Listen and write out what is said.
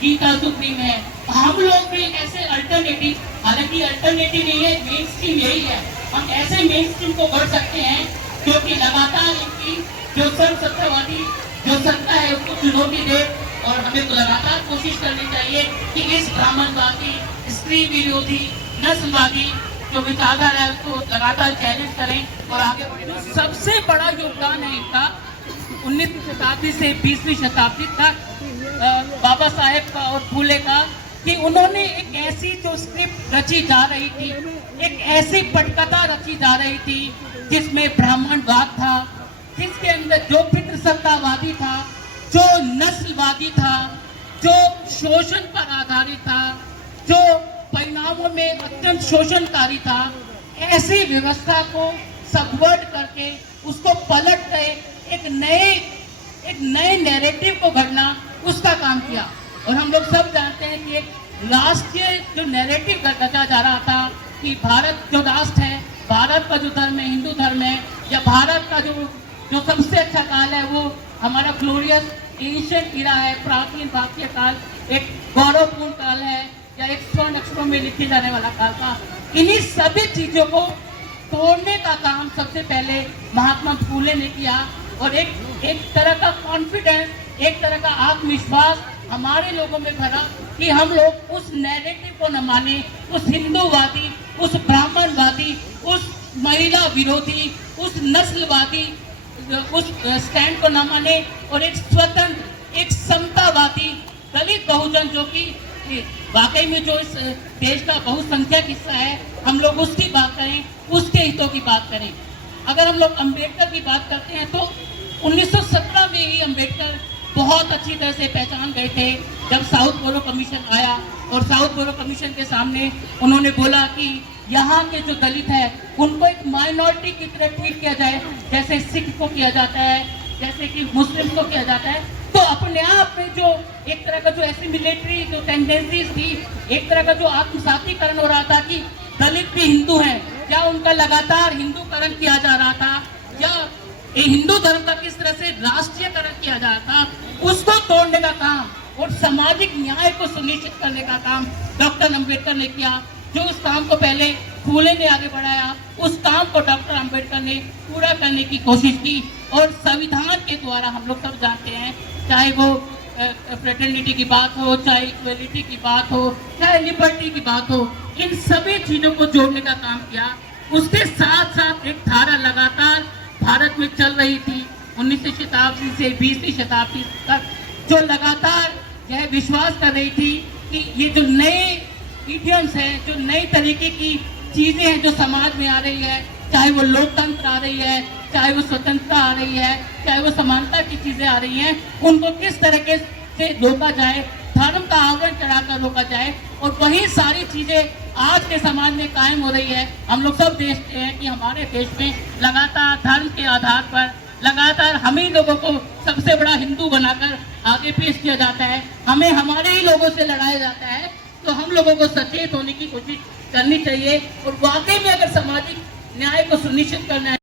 Gita supreme है। हम लोग भी ऐसे अल्टरनेटिव, हालांकि अल्टरनेटिव नहीं है, मेन स्ट्रीम यही है, हम ऐसे मेन स्ट्रीम को बढ़ सकते हैं जो कि लगातार इनकी जो सर्वसत्तावादी जो सत्ता है उसको चुनौती दे। और हमें तो लगातार कोशिश करनी चाहिए कि इस ब्राह्मणवादी, स्त्री विरोधी, नस्लवादी जो विचारधारा है उसको लगातार चैलेंज करें और आगे बढ़ें। सबसे बड़ा योगदान है इनका 19वीं शताब्दी से 20वीं शताब्दी तक बाबा साहेब का और फूले का, कि उन्होंने एक ऐसी जो स्क्रिप्ट रची जा रही थी, एक ऐसी पटकथा रची जा रही थी जिसमें ब्राह्मणवाद था, जिसके अंदर जो पितृसत्तावादी था, जो नस्लवादी था, जो शोषण पर आधारित था, जो परिणामों में अत्यंत शोषणकारी था, ऐसी व्यवस्था को सबवर्ट करके उसको पलट गए एक नए नैरेटिव को गढ़ना, उसका काम किया। और हम लोग सब जानते हैं कि एक राष्ट्रीय जो नैरेटिव रचा जा रहा था कि भारत जो राष्ट्र है, भारत का जो धर्म है हिंदू धर्म है, या भारत का जो सबसे अच्छा काल है वो हमारा ग्लोरियस एंशिएंट इरा है, प्राचीन भारतीय काल एक गौरवपूर्ण काल है, या एक स्वर्ण अक्षरों में लिखे जाने वाला काल था। इन्हीं सभी चीजों को तोड़ने का काम सबसे पहले महात्मा फूले ने किया। और एक तरह का कॉन्फिडेंस, एक तरह का आत्मविश्वास हमारे लोगों में भरा कि हम लोग उस नैरेटिव को न माने, उस हिंदूवादी, उस ब्राह्मणवादी, उस महिला विरोधी, उस नस्लवादी उस स्टैंड को न माने, और एक स्वतंत्र, एक समतावादी दलित बहुजन जो कि वाकई में जो इस देश का बहुसंख्यक हिस्सा है, हम लोग उसकी बात करें, उसके हितों की बात करें। अगर हम लोग अम्बेडकर की बात करते हैं तो 1917 में ही अम्बेडकर बहुत अच्छी तरह से पहचान गए थे जब साउथ बोरो कमीशन आया, और साउथ बोरो कमीशन के सामने उन्होंने बोला कि यहाँ के जो दलित है उनको एक माइनॉरिटी की तरह ट्रीट किया जाए, जैसे सिख को किया जाता है, जैसे कि मुस्लिम को किया जाता है। तो अपने आप में जो एक तरह का जो एसिमिलेटरी जो टेंडेंसीज थी, एक तरह का जो आत्मसातीकरण हो रहा था कि दलित भी हिंदू हैं, या उनका लगातार हिंदूकरण किया जा रहा था, या हिंदू धर्म का किस तरह से राष्ट्रीयकरण किया जा रहा था, उसको तोड़ने का काम और सामाजिक न्याय को सुनिश्चित करने का काम डॉक्टर अम्बेडकर ने किया। जो उस काम को पहले फूले ने आगे बढ़ाया, उस काम को डॉक्टर अम्बेडकर ने पूरा करने की कोशिश की। और संविधान के द्वारा हम लोग सब जानते हैं, चाहे वो फ्रेटर्निटी की बात हो, चाहे इक्वलिटी की बात हो, चाहे लिबर्टी की बात हो, इन सभी चीजों को जोड़ने का काम किया। उसके साथ साथ एक धारा लगातार भारत में चल रही थी 19वीं शताब्दी से 20वीं शताब्दी तक, जो लगातार यह विश्वास कर रही थी कि ये जो नए इडियम्स हैं, जो नई तरीके की चीजें हैं जो समाज में आ रही है, चाहे वो लोकतंत्र आ रही है, चाहे वो स्वतंत्रता आ रही है, चाहे वो समानता की चीजें आ रही हैं, उनको किस तरीके से रोका जाए, धर्म का आवरण चढ़ाकर रोका जाए। और वही सारी चीजें आज के समाज में कायम हो रही है। हम लोग सब देखते हैं कि हमारे देश में लगातार धर्म के आधार पर लगातार हम ही लोगों को सबसे बड़ा हिंदू बनाकर आगे पेश किया जाता है, हमें हमारे ही लोगों से लड़ाया जाता है। तो हम लोगों को सचेत होने की कोशिश करनी चाहिए, और वाकई में अगर सामाजिक न्याय को सुनिश्चित करना है